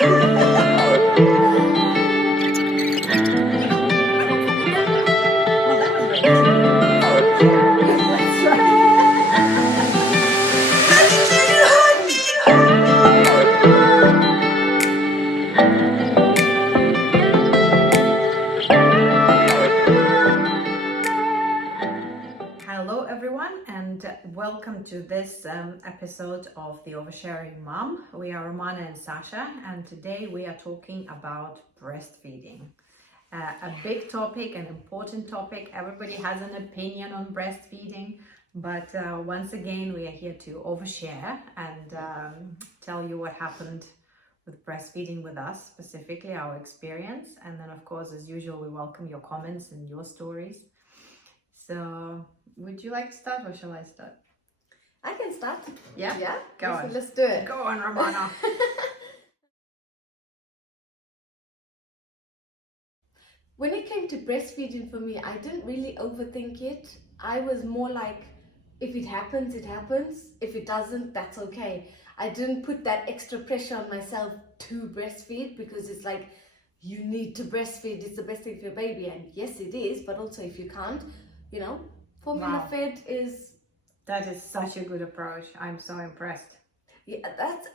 Hello everyone, and welcome to this episode of the Oversharing Mum. We are Romana and Sasha, and today we are talking about breastfeeding. A big topic, an important topic. Everybody has an opinion on breastfeeding, but once again we are here to overshare and tell you what happened with breastfeeding with us, specifically our experience. And then of course, as usual, we welcome your comments and your stories. So would you like to start or shall I start? I can start. Yeah? Yeah? Go on. Let's do it. Go on, Romana. When it came to breastfeeding for me, I didn't really overthink it. I was more like, if it happens, it happens. If it doesn't, that's okay. I didn't put that extra pressure on myself to breastfeed because it's like, you need to breastfeed. It's the best thing for your baby. And yes, it is. But also if you can't, you know, formula fed is... That is such a good approach. I'm so impressed. Yeah,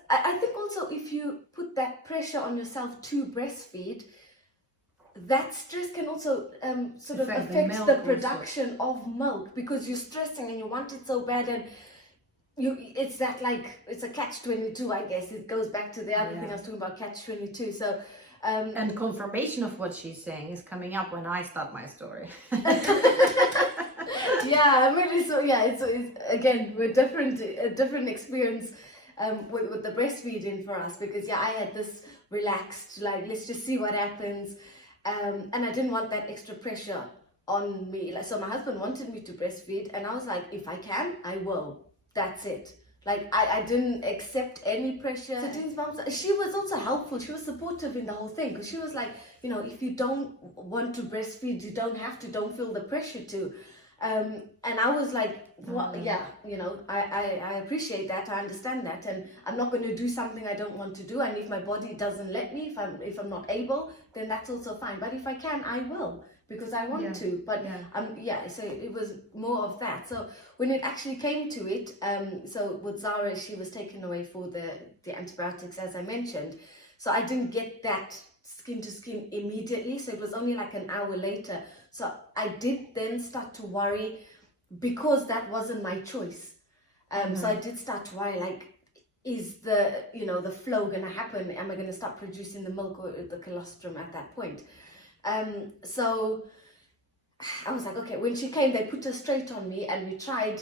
I think also if you put that pressure on yourself to breastfeed, that stress can also sort of affect the production of milk because you're stressing and you want it so bad, and it's a catch-22, I guess. It goes back to the other thing I was talking about, catch-22. So and confirmation of what she's saying is coming up when I start my story. Yeah, really. So yeah, it's again, we're a different experience with the breastfeeding for us, because I had this relaxed, like, let's just see what happens, and I didn't want that extra pressure on me. Like, so my husband wanted me to breastfeed, and I was like, if I can, I will. That's it. Like, I didn't accept any pressure. So Dean's mom, she was also helpful. She was supportive in the whole thing, because she was like, you know, if you don't want to breastfeed, you don't have to. Don't feel the pressure to. And I was like, well, yeah, you know, I appreciate that, I understand that, and I'm not going to do something I don't want to do, and if my body doesn't let me, if I'm not able, then that's also fine. But if I can, I will, because I want to. But so it was more of that. So when it actually came to it, so with Zara, she was taken away for the antibiotics, as I mentioned, so I didn't get that skin to skin immediately, so it was only like an hour later. So I did then start to worry, because that wasn't my choice. So I did start to worry, like, is the flow going to happen? Am I going to start producing the milk or the colostrum at that point? So I was like, okay, when she came, they put her straight on me and we tried.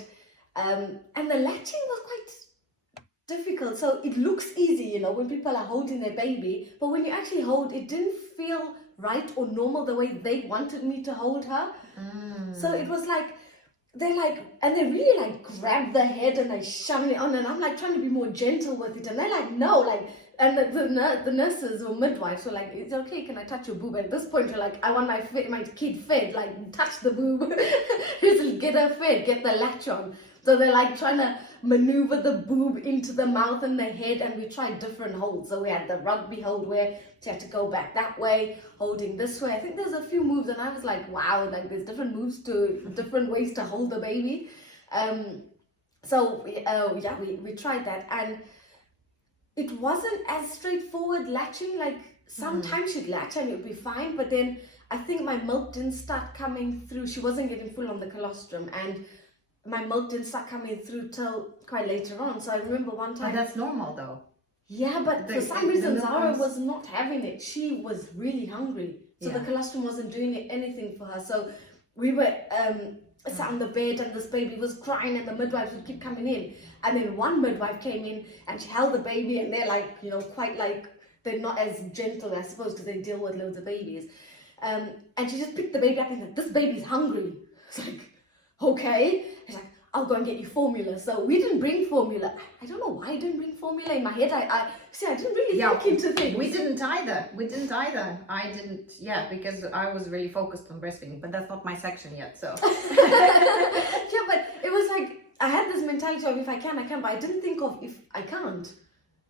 And the latching was quite difficult. So it looks easy, you know, when people are holding their baby, but when you actually hold, it didn't feel right or normal the way they wanted me to hold her. So it was like, they really like grab the head and they shove it on, and I'm like trying to be more gentle with it, and they're like, no, like, and the nurses or midwives were like, it's okay, can I touch your boob? At this point you're like, I want my kid fed, like, touch the boob. Get her fed, get the latch on. So they're like trying to maneuver the boob into the mouth and the head, and we tried different holds. So we had the rugby hold where she had to go back that way, holding this way. I think there's a few moves, and I was like, wow, like there's different ways to hold the baby. So we tried that, and it wasn't as straightforward latching. Like, sometimes she'd latch and it would be fine, but then I think my milk didn't start coming through. She wasn't getting full on the colostrum, and my milk didn't start coming through till quite later on. So I remember one time... But that's normal though. Yeah, but for some reason Zara was not having it. She was really hungry. So the colostrum wasn't doing anything for her. So we were sat on the bed, and this baby was crying, and the midwives would keep coming in. And then one midwife came in and she held the baby, and they're like, you know, quite like, they're not as gentle, I suppose, because they deal with loads of babies. And she just picked the baby up and said, this baby's hungry. It's like, okay. She's like, I'll go and get you formula. So we didn't bring formula. I don't know why I didn't bring formula. In my head, I didn't really think into things. We didn't either. I didn't, because I was really focused on breastfeeding, but that's not my section yet, so. Yeah, but it was like, I had this mentality of if I can, I can, but I didn't think of if I can't.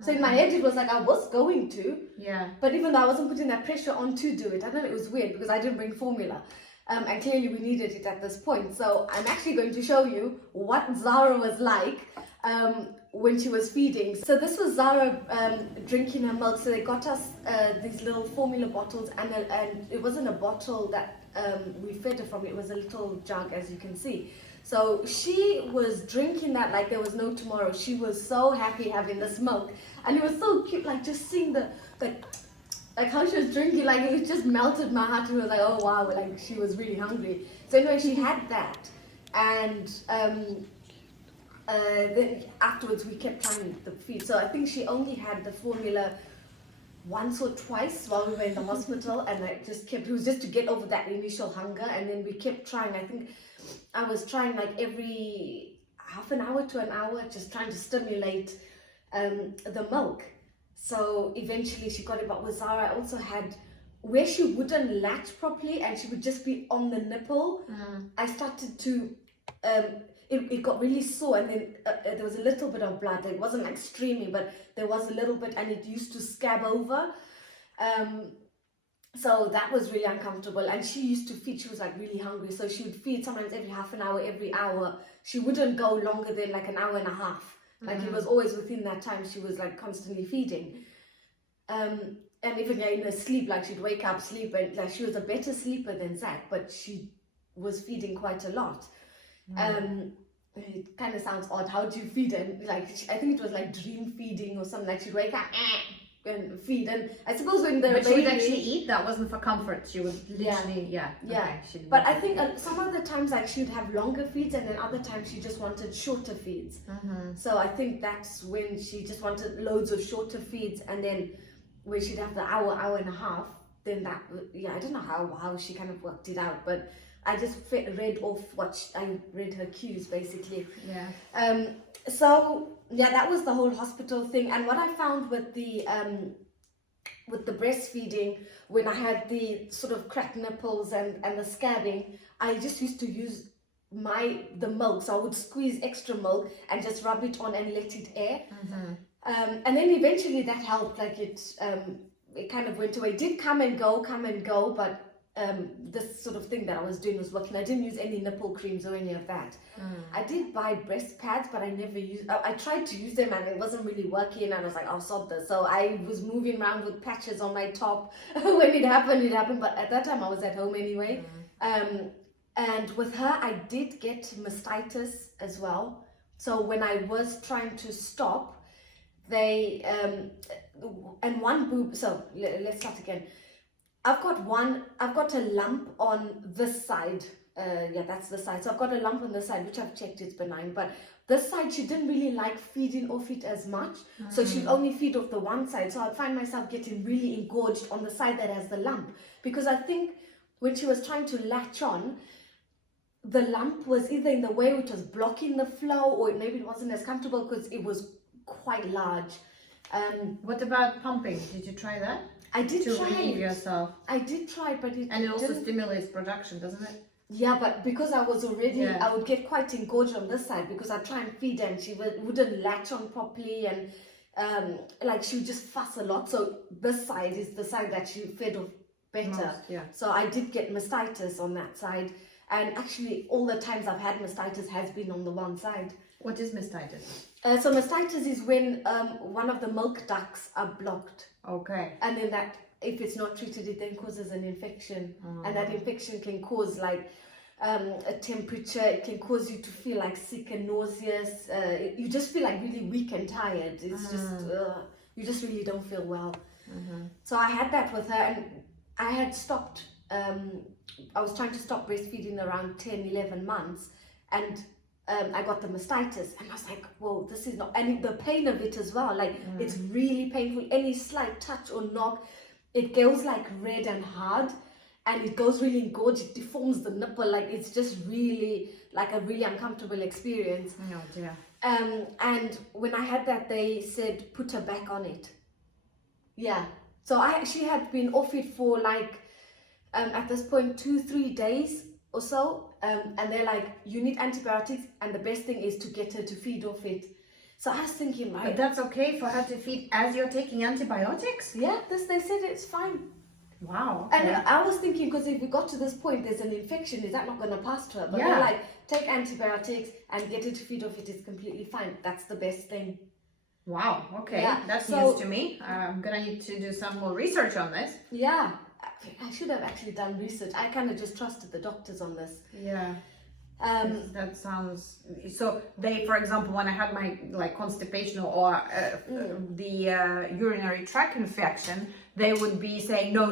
So in my head, it was like I was going to. Yeah. But even though I wasn't putting that pressure on to do it, I don't know, it was weird because I didn't bring formula. And clearly we needed it at this point. So I'm actually going to show you what Zara was like when she was feeding. So this was Zara drinking her milk. So they got us these little formula bottles, and it wasn't a bottle that we fed her from. It was a little jug, as you can see. So she was drinking that like there was no tomorrow. She was so happy having this milk, and it was so cute, like just seeing the like how she was drinking, like it just melted my heart. It was like, oh wow, like she was really hungry. So anyway, she had that, and then afterwards we kept trying the feed. So I think she only had the formula once or twice while we were in the hospital, and I just kept, it was just to get over that initial hunger, and then we kept trying. I think I was trying like every half an hour to an hour, just trying to stimulate the milk. So eventually she got it. But with Zara, I also had where she wouldn't latch properly and she would just be on the nipple. I started to it got really sore, and then there was a little bit of blood. It wasn't like streaming, but there was a little bit, and it used to scab over. So that was really uncomfortable. And she used to feed, she was like really hungry, so she would feed sometimes every half an hour, every hour. She wouldn't go longer than like an hour and a half. Like it was always within that time. She was like constantly feeding. And even in her sleep, like she'd wake up, sleep, and like she was a better sleeper than Zach, but she was feeding quite a lot. It kind of sounds odd. How do you feed? And like I think it was like dream feeding or something. Like she'd wake up and feed. And I suppose when the but baby, she would actually eat. That wasn't for comfort. She would literally, okay, but I think some of the times like she'd have longer feeds, and then other times she just wanted shorter feeds. So I think that's when she just wanted loads of shorter feeds, and then when she'd have the hour and a half, then that, I don't know how she kind of worked it out, but I just read off I read her cues basically. So that was the whole hospital thing. And what I found with the breastfeeding, when I had the sort of cracked nipples and the scabbing, I just used to use the milk. So I would squeeze extra milk and just rub it on and let it air. And then eventually that helped. Like it kind of went away. It did come and go, but this sort of thing that I was doing was working. I didn't use any nipple creams or any of that. I did buy breast pads, but I never used. I tried to use them and it wasn't really working. And I was like, I'll sod this. So I was moving around with patches on my top. When it happened. But at that time I was at home anyway. And with her, I did get mastitis as well. So when I was trying to stop, they and one boob. So let's start again. I've got a lump on this side. That's the side. So I've got a lump on this side, which I've checked it's benign. But this side, she didn't really like feeding off it as much. So she'd only feed off the one side. So I'd find myself getting really engorged on the side that has the lump. Because I think when she was trying to latch on, the lump was either in the way which was blocking the flow, or maybe it wasn't as comfortable because it was quite large. What about pumping? Did you try that? I did to try relieve yourself. I did try, but it also stimulates production, doesn't it? Yeah, but because I was already, I would get quite engorged on this side because I'd try and feed her and she wouldn't latch on properly, and like she would just fuss a lot. So this side is the side that she fed off better. So I did get mastitis on that side, and actually all the times I've had mastitis has been on the one side. What is mastitis? So mastitis is when one of the milk ducts are blocked. Okay. And then that, if it's not treated, it then causes an infection. And that infection can cause like a temperature. It can cause you to feel like sick and nauseous. You just feel like really weak and tired. It's just, you just really don't feel well. So I had that with her, and I had stopped, I was trying to stop breastfeeding around 10, 11 months. And I got the mastitis, and I was like, whoa, this is not, and the pain of it as well, like it's really painful. Any slight touch or knock, it goes like red and hard, and it goes really engorged, it deforms the nipple, like it's just really like a really uncomfortable experience. Oh dear. And when I had that, they said put her back on it. So I actually had been off it for like at this point 2-3 days or so, and they're like, you need antibiotics, and the best thing is to get her to feed off it. So I was thinking, But right? that's okay for her to feed as you're taking antibiotics? Yeah, they said it's fine. Wow. And Okay. I was thinking, because if we got to this point, there's an infection, is that not going to pass to her? But Yeah. they're like, take antibiotics and get it to feed off, it is completely fine. That's the best thing. Wow. Okay. Yeah, That's so- news to me. I'm gonna need to do some more research on this. Yeah, I should have actually done research. I kind of just trusted the doctors on this. Yeah. Um, That sounds so. They, for example, when I had my like constipation or the urinary tract infection, they would be saying, no,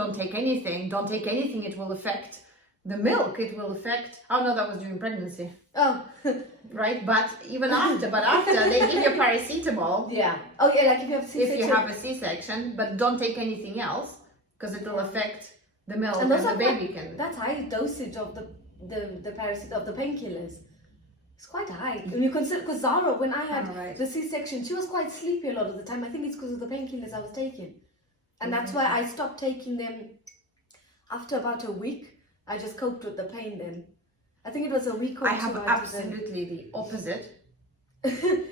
don't take anything. Don't take anything. It will affect the milk. It will affect. Oh no, that was during pregnancy, oh, right? But even after, they give you paracetamol yeah. Oh yeah, like if you have C-section. if you have a C-section, but don't take anything else because it will affect the milk And and, those the are baby can. That's high dosage of the paracetamol, of the painkillers. It's quite high. When you consider, because Zara, when I had Alright. the C-section, she was quite sleepy a lot of the time. I think it's because of the painkillers I was taking. And that's why I stopped taking them after about a week. I just coped with the pain then. I think it was a week or I two. have didn't. absolutely the opposite.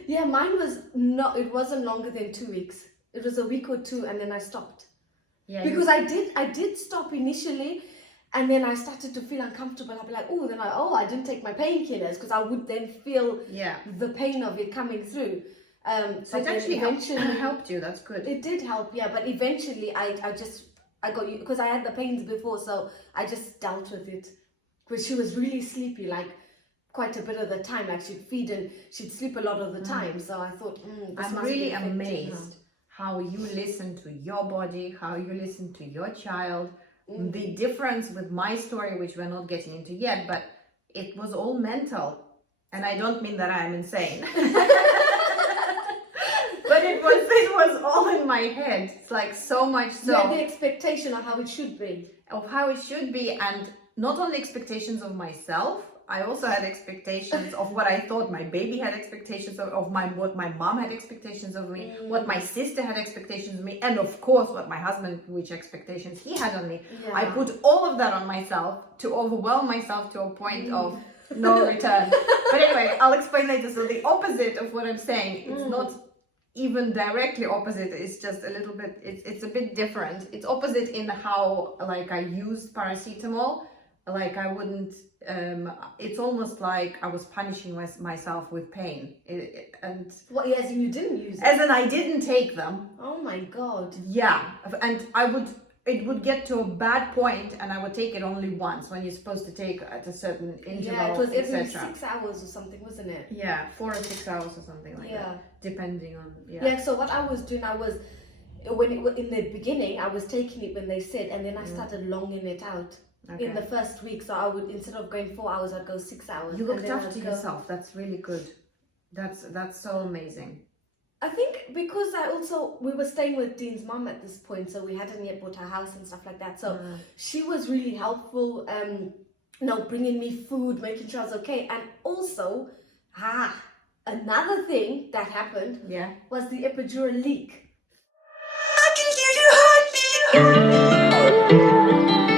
Yeah, mine was not, it wasn't longer than 2 weeks. It was a week or two and then I stopped. Yeah, Because I did stop initially, and then I started to feel uncomfortable. I'd be like, I didn't take my painkillers, because I would then feel yeah. the pain of it coming through. So it actually helped you. That's good. It did help, yeah. But eventually, I got you, because I had the pains before, so I just dealt with it. Because she was really sleepy, like quite a bit of the time. Like she'd feed and she'd sleep a lot of the time. So I thought, this I'm must really be affecting her. amazed how you listen to your body, how you listen to your child. The difference with my story, which we're not getting into yet, but it was all mental. And I don't mean that I'm insane. But it was all in my head. It's like so much so. Yeah, the expectation of how it should be. Of how it should be, and not only expectations of myself, I also had expectations of what I thought my baby had expectations of what my mom had expectations of me, what my sister had expectations of me, and of course what my husband, which expectations he had on me. Yeah. I put all of that on myself to overwhelm myself to a point of no return. But anyway, I'll explain later. So the opposite of what I'm saying, it's not even directly opposite, it's just a little bit, it's a bit different. It's opposite in how like I used paracetamol. Like I wouldn't, it's almost like I was punishing myself with pain. And What, as in you didn't use it? as in I didn't take them. Oh my God. Yeah, and it would get to a bad point and I would take it only once when you're supposed to take at a certain interval, Yeah, it was every etc. 6 hours or something, wasn't it? Yeah, 4 or 6 hours or something like Yeah. that, depending on, Yeah, so what I was doing, in the beginning, I was taking it when they said, and then I started longing it out. Okay. In the first week, so I would, instead of going 4 hours, I'd go 6 hours. You looked and then after I'd go- yourself. That's really good. That's so amazing. I think because we were staying with Dean's mum at this point, so we hadn't yet bought a house and stuff like that. So she was really helpful, bringing me food, making sure I was okay. And also, another thing that happened was the epidural leak. I can hear your heartbeat.